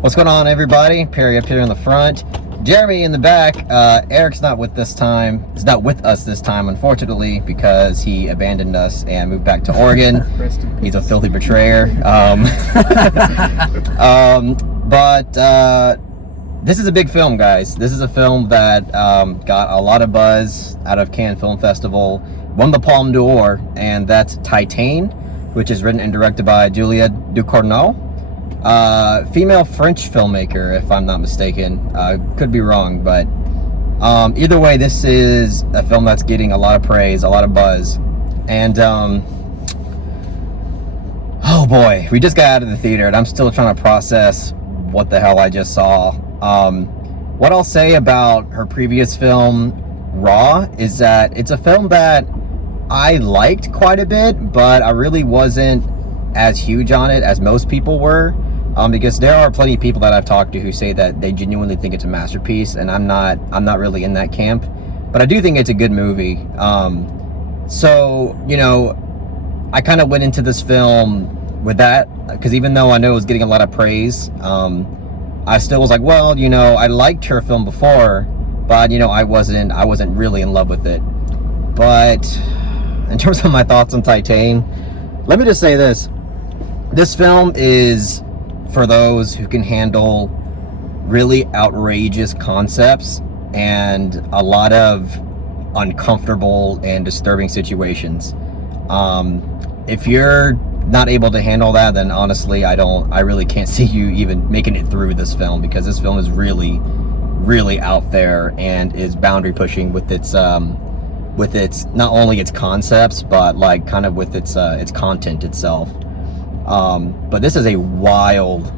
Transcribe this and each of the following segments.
What's going on, everybody? Perry up here in the front, Jeremy in the back. Eric's not with this time. He's not with us this time, unfortunately, because he abandoned us and moved back to Oregon. He's a filthy betrayer. But this is a big film, guys. This is a film that got a lot of buzz out of Cannes Film Festival, won the Palme d'Or, and that's Titane, which is written and directed by Julia Ducornau. Female French filmmaker, if I'm not mistaken. Could be wrong, but either way, this is a film that's getting a lot of praise, a lot of buzz. And oh boy, we just got out of the theater and I'm still trying to process what the hell I just saw. What I'll say about her previous film, Raw, is that it's a film that I liked quite a bit, but I really wasn't as huge on it as most people were. Because there are plenty of people that I've talked to who say that they genuinely think it's a masterpiece, and I'm not really in that camp, but I do think it's a good movie. So, you know, I kind of went into this film with that, because even though I know it was getting a lot of praise, I still was like, well, you know, I liked her film before, but, you know, I wasn't really in love with it. But in terms of my thoughts on Titane, let me just say this. This film is for those who can handle really outrageous concepts and a lot of uncomfortable and disturbing situations. If you're not able to handle that, then honestly, I really can't see you even making it through this film, because this film is really, really out there and is boundary pushing with its not only its concepts, but like kind of with its content itself. But this is a wild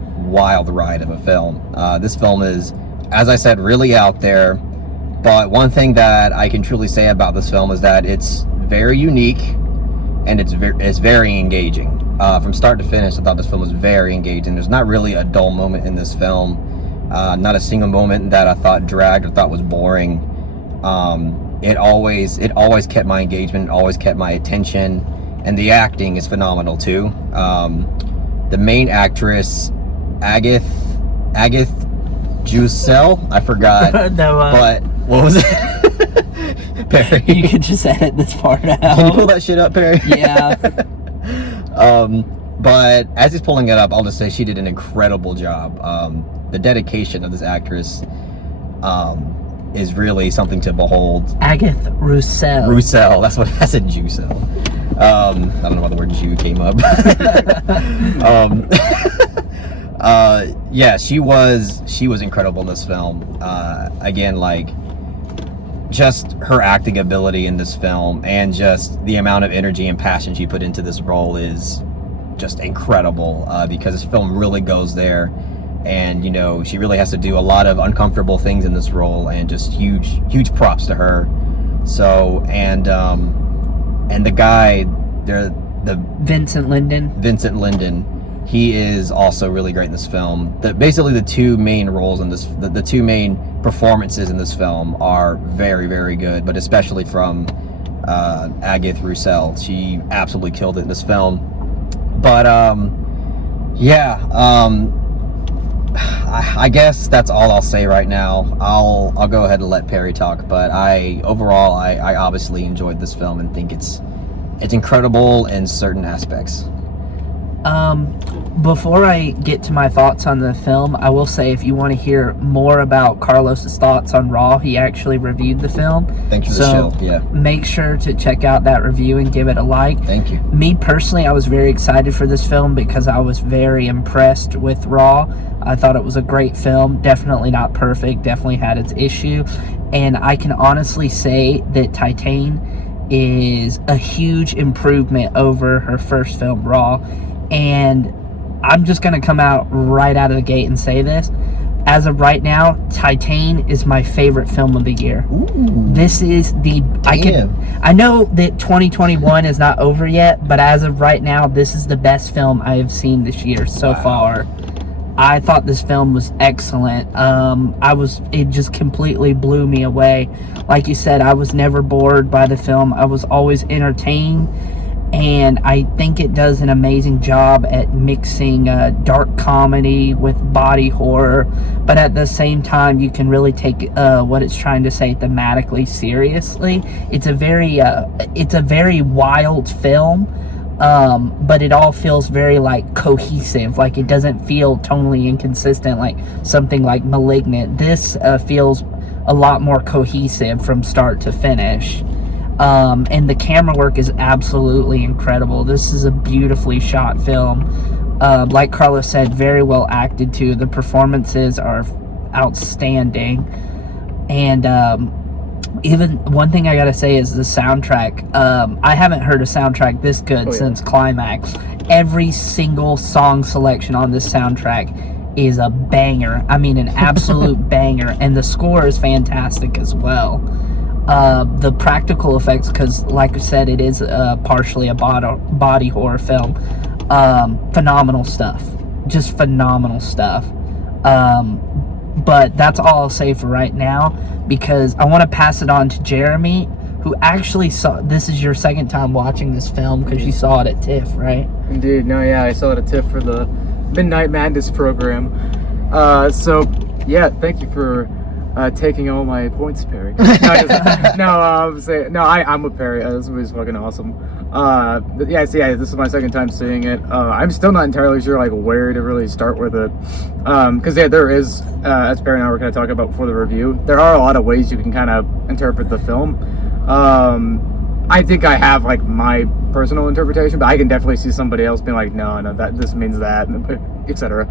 ride of a film. This film is, as I said, really out there. But one thing that I can truly say about this film is that it's very unique and it's very engaging. From start to finish, I thought this film was very engaging. There's not really a dull moment in this film. Not a single moment that I thought dragged or thought was boring. It always kept my engagement, always kept my attention. And the acting is phenomenal too. The main actress, Agathe Juicel, I forgot. No, but what was it? Perry, you could just edit this part out. Can you pull that shit up, Perry? Yeah. But as he's pulling it up, I'll just say she did an incredible job. The dedication of this actress is really something to behold. Agathe Roussel. Roussel, that's what I said, Juicel. I don't know why the word Jew came up. Yeah, she was incredible in this film. Again, like, just her acting ability in this film and just the amount of energy and passion she put into this role is just incredible, because this film really goes there. And, you know, she really has to do a lot of uncomfortable things in this role, and just huge props to her. So, and the guy, the Vincent Linden, he is also really great in this film. Basically the two main roles in this, the two main performances in this film are very, very good, but especially from Agathe Roussel. She absolutely killed it in this film. But yeah, I guess that's all I'll say right now. I'll go ahead and let Perry talk, but overall I obviously enjoyed this film and think it's incredible in certain aspects. Before I get to my thoughts on the film, I will say, if you want to hear more about Carlos's thoughts on Raw, he actually reviewed the film. Thanks for the show. Yeah. Make sure to check out that review and give it a like. Thank you. Me personally, I was very excited for this film because I was very impressed with Raw. I thought it was a great film. Definitely not perfect. Definitely had its issue. And I can honestly say that Titane is a huge improvement over her first film, Raw. And I'm just going to come out right out of the gate and say this. As of right now, Titane is my favorite film of the year. Ooh, this is the... I know that 2021 is not over yet, but as of right now, this is the best film I have seen this year so far. I thought this film was excellent. It just completely blew me away. Like you said, I was never bored by the film. I was always entertained. and I think it does an amazing job at mixing dark comedy with body horror, but at the same time you can really take what it's trying to say thematically seriously. It's a very wild film, but it all feels very like cohesive. Like it doesn't feel tonally inconsistent like something like Malignant. This feels a lot more cohesive from start to finish. And the camera work is absolutely incredible. This is a beautifully shot film. Like Carlos said, very well acted too. The performances are outstanding. And even one thing I gotta say is the soundtrack. I haven't heard a soundtrack this good since Climax. Every single song selection on this soundtrack is a banger. I mean, an absolute banger. And the score is fantastic as well. The practical effects, because like I said, it is partially a body horror film. Phenomenal stuff. Just phenomenal stuff. But that's all I'll say for right now, because I want to pass it on to Jeremy, who actually saw, this is your second time watching this film because you saw it at TIFF, right? Indeed. No, yeah, I saw it at TIFF for the Midnight Madness program. So yeah, thank you for taking all my points, Perry. I'm with Perry. This movie's fucking awesome. This is my second time seeing it. I'm still not entirely sure like where to really start with it, because there is, as Perry and I were going to talk about before the review, there are a lot of ways you can kind of interpret the film. I think I have like my personal interpretation, but I can definitely see somebody else being like, no, that this means that, etc.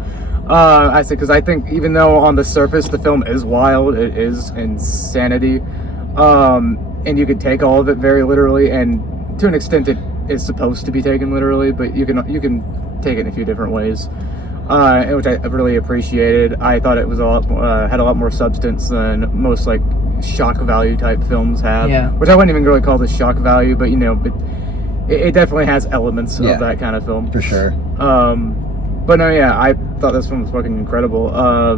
I say, because I think even though on the surface the film is wild, it is insanity, and you could take all of it very literally, and to an extent it is supposed to be taken literally, but you can take it in a few different ways, which I really appreciated. I thought it was had a lot more substance than most like shock value type films have, which I wouldn't even really call this shock value, but it definitely has elements of that kind of film for sure. But no, yeah, I thought this film was fucking incredible. I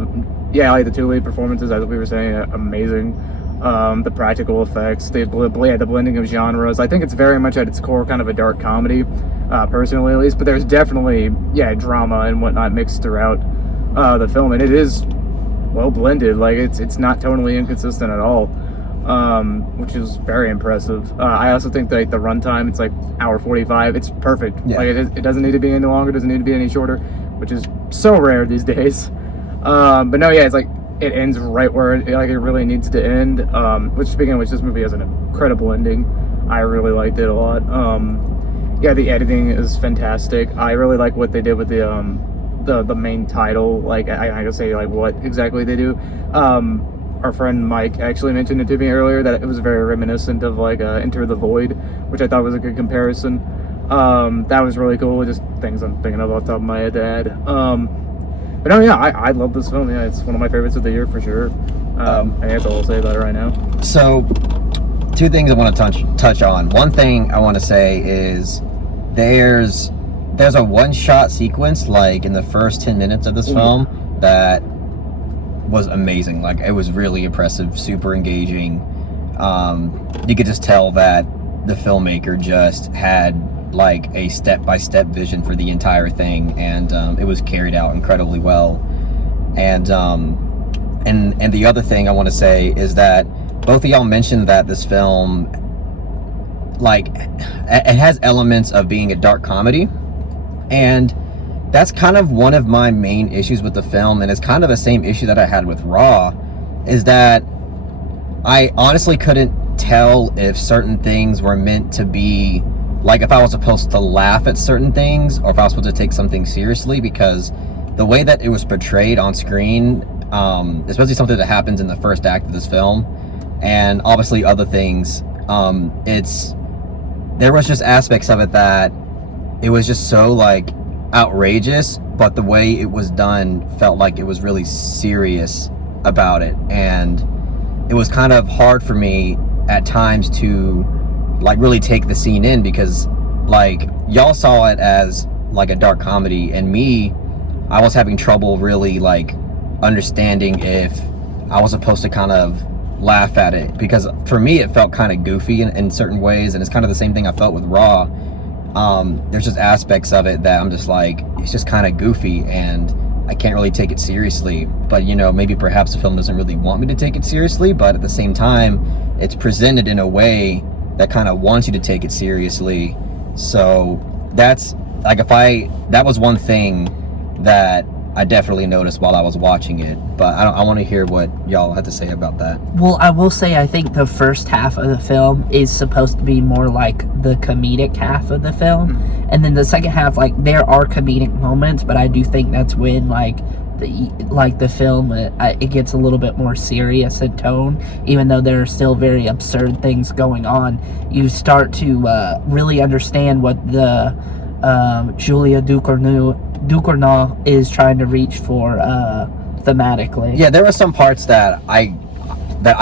like the two lead performances, as we were saying, amazing. The practical effects, the blending of genres. I think it's very much at its core kind of a dark comedy, personally at least, but there's definitely drama and whatnot mixed throughout the film, and it is well blended. Like it's not totally inconsistent at all, which is very impressive. I also think that the runtime, it's like hour 45. It's perfect. Like it doesn't need to be any longer, doesn't need to be any shorter, which is so rare these days. But no, it's like it ends right where it really needs to end. Which, speaking of which, this movie has an incredible ending. I really liked it a lot. The editing is fantastic. I really like what they did with the main title. Like I can say like what exactly they do. Our friend Mike actually mentioned it to me earlier that it was very reminiscent of like Enter the Void, which I thought was a good comparison. That was really cool. Just things I'm thinking of off the top of my head to add. But no, I love this film. Yeah, it's one of my favorites of the year for sure. I think that's all I'll say about it right now. So, two things I want to touch on. One thing I want to say is there's a one-shot sequence like in the first 10 minutes of this film that was amazing. Like it was really impressive, super engaging. You could just tell that the filmmaker just had like a step-by-step vision for the entire thing, and it was carried out incredibly well. And the other thing I want to say is that both of y'all mentioned that this film, like, it has elements of being a dark comedy, and that's kind of one of my main issues with the film, and it's kind of the same issue that I had with Raw, is that I honestly couldn't tell if certain things were meant to be, like if I was supposed to laugh at certain things or if I was supposed to take something seriously, because the way that it was portrayed on screen, especially something that happens in the first act of this film, and obviously other things, there was just aspects of it that it was just so like outrageous, but the way it was done felt like it was really serious about it, and it was kind of hard for me at times to like really take the scene in, because like y'all saw it as like a dark comedy, and me, I was having trouble really like understanding if I was supposed to kind of laugh at it, because for me it felt kind of goofy in certain ways, and it's kind of the same thing I felt with Raw. there's just aspects of it that I'm just like, it's just kind of goofy and I can't really take it seriously. But maybe perhaps the film doesn't really want me to take it seriously, but at the same time, it's presented in a way that kind of wants you to take it seriously. So that's like, that was one thing that I definitely noticed while I was watching it, but I want to hear what y'all had to say about that. Well, I will say I think the first half of the film is supposed to be more like the comedic half of the film, and then the second half, like, there are comedic moments, but I do think that's when the film it gets a little bit more serious in tone, even though there are still very absurd things going on. You start to really understand what the Julia Ducornau is trying to reach for thematically. Yeah, there were some parts that I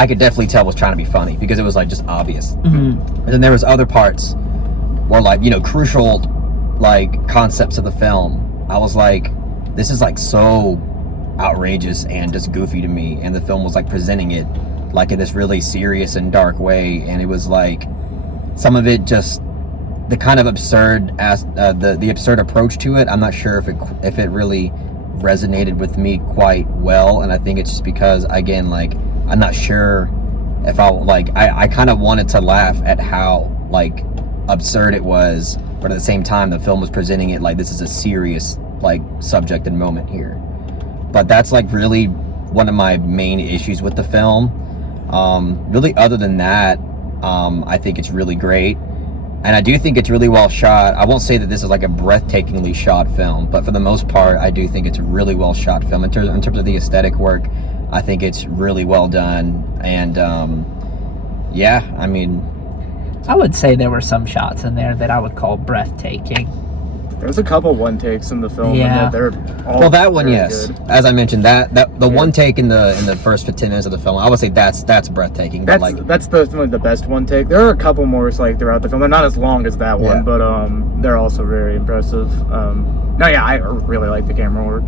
could definitely tell was trying to be funny because it was like just obvious. And then there was other parts where, like, crucial like concepts of the film, I was like, this is like so outrageous and just goofy to me, and the film was like presenting it like in this really serious and dark way, and it was like some of it just the kind of absurd the absurd approach to it. I'm not sure if it really resonated with me quite well, and I think it's just because, again, like, I'm not sure if I kind of wanted to laugh at how like absurd it was, but at the same time the film was presenting it like this is a serious like subject and moment here. But that's like really one of my main issues with the film. Really, other than that, I think it's really great. And I do think it's really well shot. I won't say that this is like a breathtakingly shot film, but for the most part, I do think it's a really well shot film. In terms of the aesthetic work, I think it's really well done. And yeah, I mean, I would say there were some shots in there that I would call breathtaking. There's a couple one takes in the film. Yeah. And they're all well, that one, yes. good. As I mentioned, that the one take in the first 15 minutes of the film, I would say that's breathtaking. But That's the best one take. There are a couple more like throughout the film. They're not as long as that one, but they're also very impressive. I really like the camera work.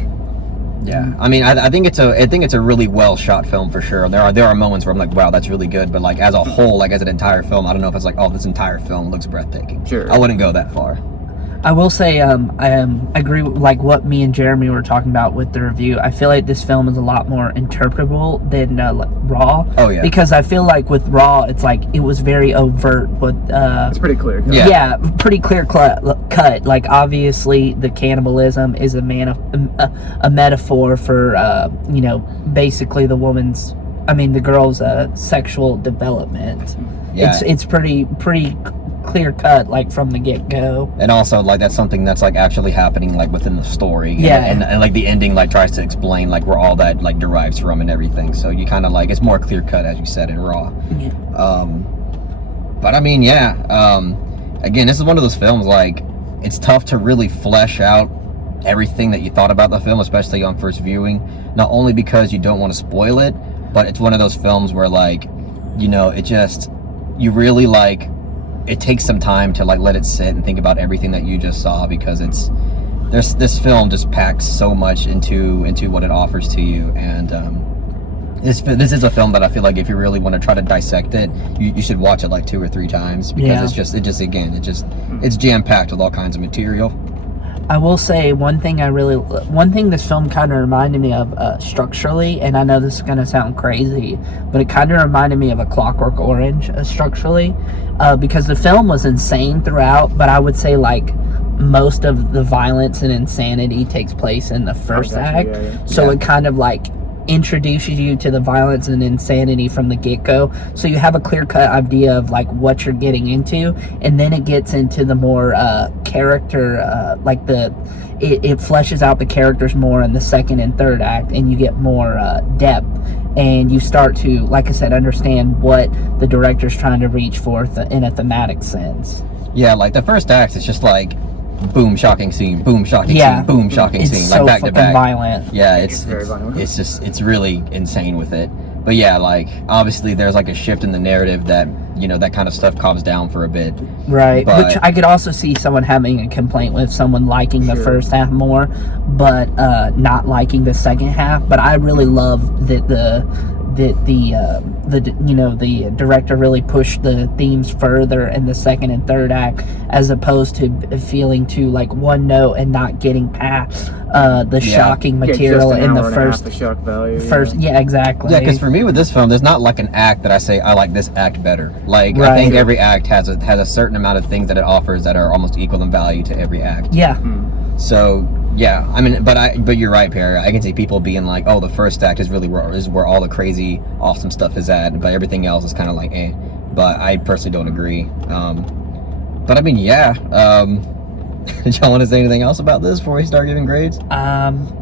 Yeah, I mean, I think it's a really well shot film for sure. There are moments where I'm like, wow, that's really good. But like as a whole, like as an entire film, I don't know if it's like, oh, this entire film looks breathtaking. Sure. I wouldn't go that far. I will say, I agree with like what me and Jeremy were talking about with the review. I feel like this film is a lot more interpretable than Raw. Oh yeah. Because I feel like with Raw, it's like it was very overt. What? It's pretty clear. Yeah, pretty clear cut. Like obviously, the cannibalism is a metaphor for basically the girl's sexual development. Yeah. It's pretty clear cut, like from the get-go. And also, like, that's something that's like actually happening like within the story. Yeah. And like the ending like tries to explain like where all that like derives from and everything. So you kind of like, it's more clear cut, as you said, in Raw. Yeah. But I mean, yeah. Again, this is one of those films, like, it's tough to really flesh out everything that you thought about the film, especially on first viewing. Not only because you don't want to spoil it, but it's one of those films where, like, it just, you really like, it takes some time to like let it sit and think about everything that you just saw, because this film just packs so much into what it offers to you. And this is a film that I feel like if you really want to try to dissect it, you should watch it like 2 or 3 times, because it's jam-packed with all kinds of material. I will say one thing this film kind of reminded me of structurally, and I know this is going to sound crazy, but it kind of reminded me of A Clockwork Orange structurally, because the film was insane throughout, but I would say like most of the violence and insanity takes place in the first act. So it kind of like introduces you to the violence and insanity from the get-go, so you have a clear-cut idea of like what you're getting into, and then it gets into the more character it fleshes out the characters more in the second and third act, and you get more depth, and you start to, like I said, understand what the director's trying to reach for in a thematic sense. Yeah, like the first act is just like boom, shocking scene, boom, shocking scene, boom, shocking scene, like back to back. Violent. Yeah, It's very violent. it's really insane with it. But yeah, like obviously there's like a shift in the narrative that that kind of stuff calms down for a bit. Right, but, which I could also see someone having a complaint with, someone liking the first half more, but not liking the second half. But I really love that that the director really pushed the themes further in the second and third act, as opposed to feeling too like one note and not getting past the shocking material just an in the hour and a half first of shock value. Exactly. Yeah, because for me with this film, there's not like an act that I say I like this act better. Like Right. I think every act has a certain amount of things that it offers that are almost equal in value to every act. Yeah. So yeah, I mean, but you're right, Perry. I can see people being like, oh, the first act is really where all the crazy, awesome stuff is at, but everything else is kind of like, eh. But I personally don't agree. But I mean, yeah. Did y'all want to say anything else about this before we start giving grades? No,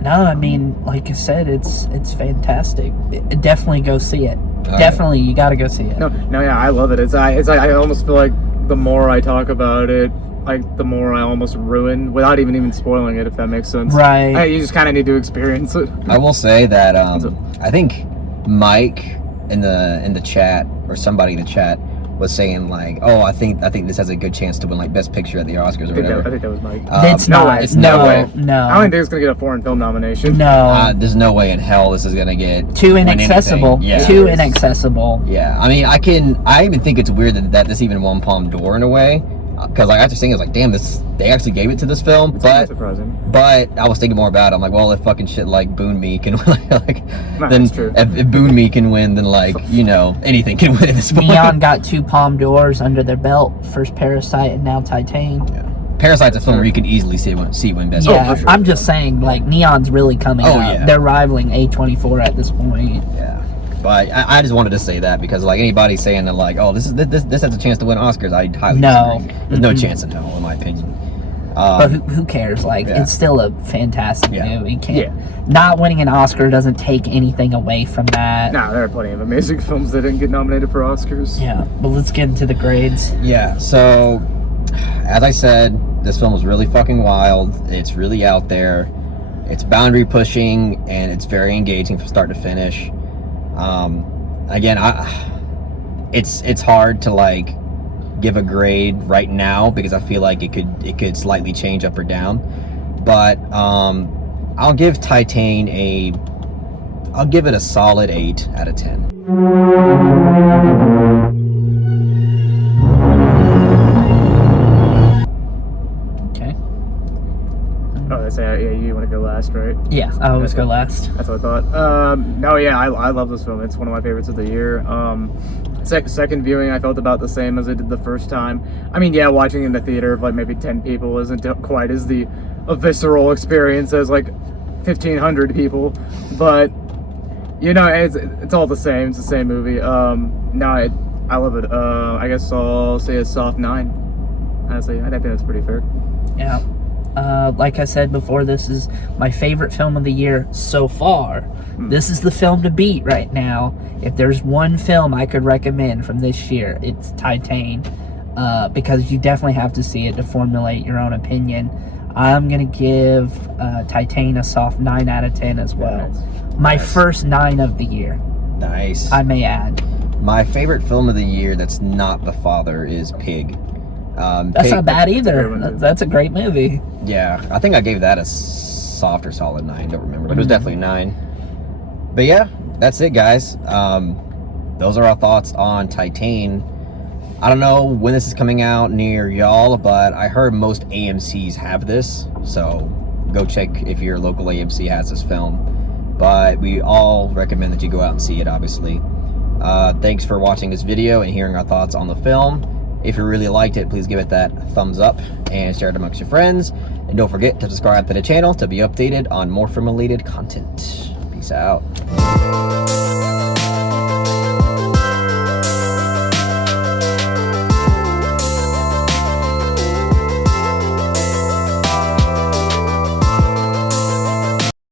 I mean, like I said, it's fantastic. Definitely go see it. Definitely, you got to go see it. No, yeah, I love it. It's like I almost feel like the more I talk about it, like the more I almost ruin without even spoiling it, if that makes sense. Right. You just kind of need to experience it. I will say that I think Mike in the chat, or somebody in the chat, was saying like, oh, I think this has a good chance to win like Best Picture at the Oscars or whatever. I think that was Mike. It's no not. way. It's no way. No. I don't think it's gonna get a foreign film nomination. No. There's no way in hell this is gonna get Too win inaccessible. anything. Yeah. Too inaccessible. Yeah, I mean, I even think it's weird that this even won Palme d'Or in a way, because like after seeing it, I was like, damn, they actually gave it to this film. It's but surprising. But I was thinking more about it. I'm like, well, if fucking shit like Boon Me can win, No, then that's true. if Boon Me can win, then like anything can win at this point. Neon got 2 Palme d'Ors under their belt. First Parasite and now Titane. Yeah. Parasite's a film where you can easily see win Best Yeah, Picture. I'm just saying, like, Neon's really coming up. Yeah. They're rivaling A24 at this point. Yeah. But I just wanted to say that because like anybody saying that like, oh, this has a chance to win Oscars, I highly disagree. There's no chance in hell, in my opinion. But who cares? Like, it's still a fantastic movie. Not winning an Oscar doesn't take anything away from that. No, there are plenty of amazing films that didn't get nominated for Oscars. Yeah, but let's get into the grades. Yeah, so as I said, this film was really fucking wild. It's really out there. It's boundary pushing and it's very engaging from start to finish. Again, it's hard to like give a grade right now because I feel like it could slightly change up or down. But I'll give Titane I'll give it a solid 8 out of 10. Okay. Oh, that's yeah. You want to go last, right? Yeah, I always go last. That's what I thought. No, yeah, I love this film. It's one of my favorites of the year. Second viewing, I felt about the same as I did the first time. I mean, yeah, watching in the theater of like maybe 10 people isn't quite as a visceral experience as like 1,500 people, but it's all the same. It's the same movie. No, I love it. I guess I'll say a soft 9. Honestly, I think that's pretty fair. Yeah. Like I said before, this is my favorite film of the year so far. This is the film to beat right now. If there's one film I could recommend from this year, it's Titane, because you definitely have to see it to formulate your own opinion. I'm going to give Titane a soft 9 out of 10 as well. My first 9 of the year. Nice. I may add. My favorite film of the year that's not The Father is Pig. That's not bad either. That's a great movie. Yeah, I think I gave that a soft or solid 9. Don't remember, but it was definitely 9. But yeah, that's it, guys. Those are our thoughts on Titane. I don't know when this is coming out near y'all, but I heard most AMCs have this, so go check if your local AMC has this film. But we all recommend that you go out and see it, obviously. Thanks for watching this video and hearing our thoughts on the film. If you really liked it, please give it that thumbs up and share it amongst your friends. And don't forget to subscribe to the channel to be updated on more film-related content. Peace out.